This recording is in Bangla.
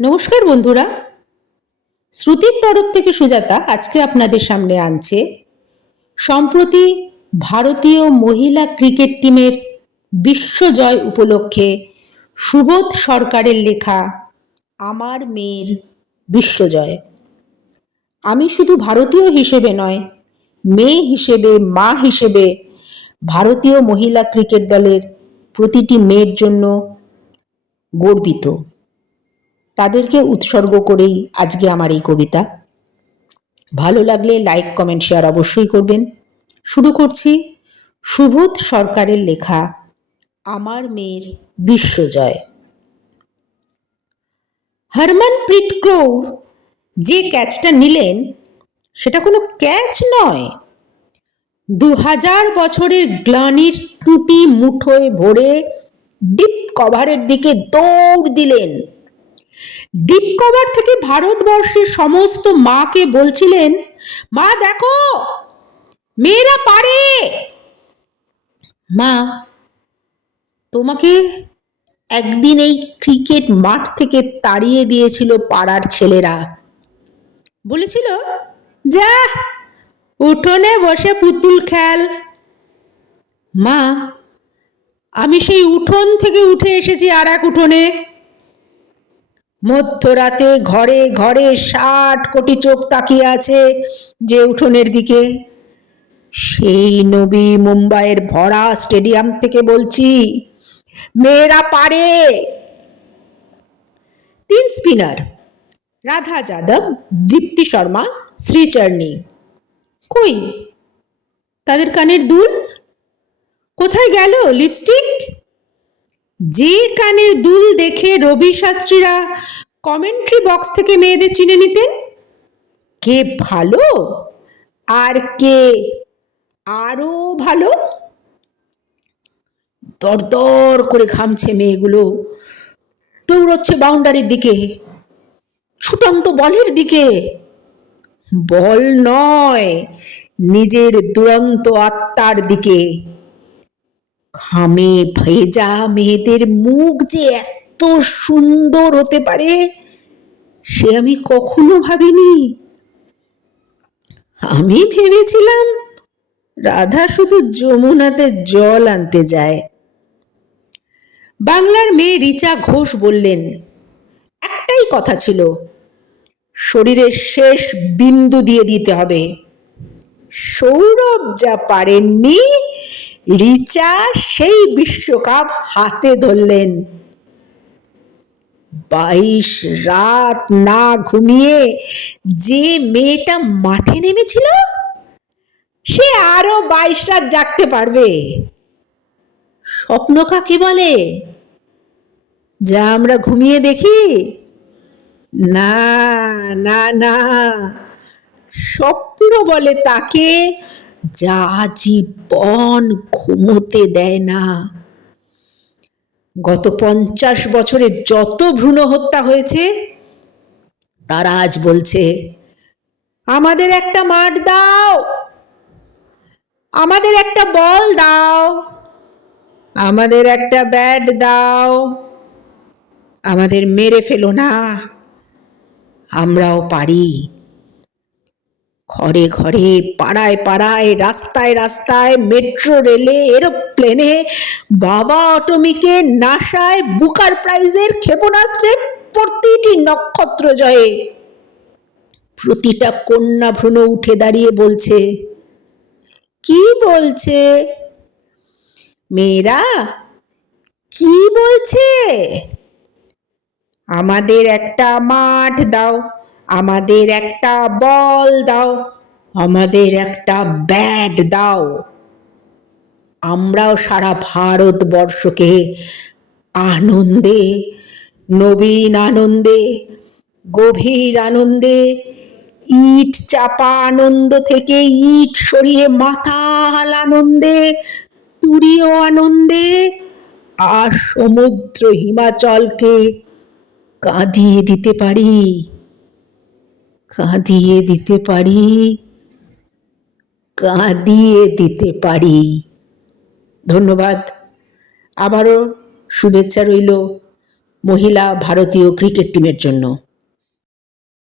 নমস্কার বন্ধুরা। শ্রুতির তরফ থেকে সুজাতা আজকে আপনাদের সামনে আনছে। সম্প্রতি ভারতীয় মহিলা ক্রিকেট টিমের বিশ্বজয় উপলক্ষে সুবোধ সরকারের লেখা আমার মেয়ের বিশ্বজয় আমি শুধু ভারতীয় হিসেবে নয়, মেয়ে হিসেবে, মা হিসেবে ভারতীয় মহিলা ক্রিকেট দলের প্রতিটি মেয়ের জন্য গর্বিত। তাদেরকে উৎসর্গ করেই আজকে আমার এই কবিতা। ভালো লাগলে লাইক কমেন্ট শেয়ার অবশ্যই করবেন। শুরু করছি সুবোধ সরকারের লেখা, আমার মেয়ের বিশ্বজয় হরমনপ্রীত কৌর যে ক্যাচটা নিলেন, সেটা কোনো ক্যাচ নয়। দু হাজার বছরের গ্লানির টুটি মুঠোয় ভরে ডিপ কভারের দিকে দৌড় দিলেন। ডিপ কভার থেকে ভারতবর্ষের সমস্ত মাকে বলছিলেন, মা, দেখো, মেয়েরা পারে। মা, তোমাকে একদিন এই ক্রিকেট মাঠ থেকে তাড়িয়ে দিয়েছিল পাড়ার ছেলেরা। বলেছিল, যা, উঠোনে বসে পুতুল খেল। মা, আমি সেই উঠোন থেকে উঠে এসেছি আর এক উঠোনে। মধ্যরাতে ঘরে ঘরে ষাট কোটি চোখ তাকিয়ে আছে যে উঠোনের দিকে। সেই নবী মুম্বাইয়ের ভরা স্টেডিয়াম থেকে বলছি, মেয়েরা পারে। তিন স্পিনার, রাধা যাদব, দীপ্তি শর্মা শ্রীচরণী কই? তাদের কানের দুল? কোথায় গেল লিপস্টিক? যে কানের দুল দেখে রবি শাস্ত্রীরা কমেন্ট্রি বক্স থেকে মেয়েদের চিনে নিতেন? কে ভালো? আর কে আরও ভালো? দরদর করে ঘামছে মেয়েগুলো। দৌড়চ্ছে বাউন্ডারির দিকে। ছুটন্ত বলের দিকে। বল নয়, নিজের দুরন্ত আত্মার দিকে। ঘামে ভেজা মেয়েদের মুখ যে এত সুন্দর হতে পারে, সে আমি কখনো ভাবিনি। আমি ভেবেছিলাম রাধা শুধু যমুনাতে জল আনতে যায়। বাংলার মেয়ে রিচা ঘোষ বললেন, একটাই কথা ছিল, শরীরের শেষ বিন্দু দিয়ে দিতে হবে। সৌরভ যা পারেননি রিচা সেই বিশ্বকাপ হাতে ধরলেন। বাইশ রাত না ঘুমিয়ে যে মেয়েটা মাঠে নেমেছিল, সে আরও বাইশ রাত জাগতে পারবে। স্বপ্ন কাকে বলে? যা আমরা ঘুমিয়ে দেখি। না না না। স্বপ্ন বলে তাকে যা জীবন ঘুমোতে দেয় না। গত পঞ্চাশ বছরে যত ভ্রূণ হত্যা হয়েছে, তারা আজ বলছে, আমাদের একটা মাঠ দাও, আমাদের একটা বল দাও, আমাদের একটা ব্যাট দাও, আমাদের মেরে ফেলো না, আমরাও পারি। ঘরে ঘরে, পাড়ায় পাড়ায়, রাস্তায় রাস্তায় মেট্রো রেলে এরোপ্লেনে বাবা অটোমিকে নাসায় বুকার প্রাইজের ক্ষেপণাস্ত্রের প্রতিটি নক্ষত্র জয়ে। প্রতিটা কন্যা ভ্রূণ উঠে দাঁড়িয়ে বলছে, কি বলছে? মেয়েরা, কি বলছে? আমাদের একটা মাঠ দাও। আমাদের একটা বল দাও, আমাদের একটা ব্যাট দাও। আমরাও সারা ভারতবর্ষকে আনন্দে, নবীন আনন্দে, গভীর আনন্দে, ইট চাপা আনন্দ থেকে ইট সরিয়ে মাতাল আনন্দে, তুরীয় আনন্দে, আর সমুদ্র হিমাচলকে কাঁদিয়ে দিতে পারি। কাঁদিয়ে দিতে পারি। কাঁদিয়ে দিতে পারি। ধন্যবাদ। আবারও শুভেচ্ছা রইল মহিলা ভারতীয় ক্রিকেট টিমের জন্য।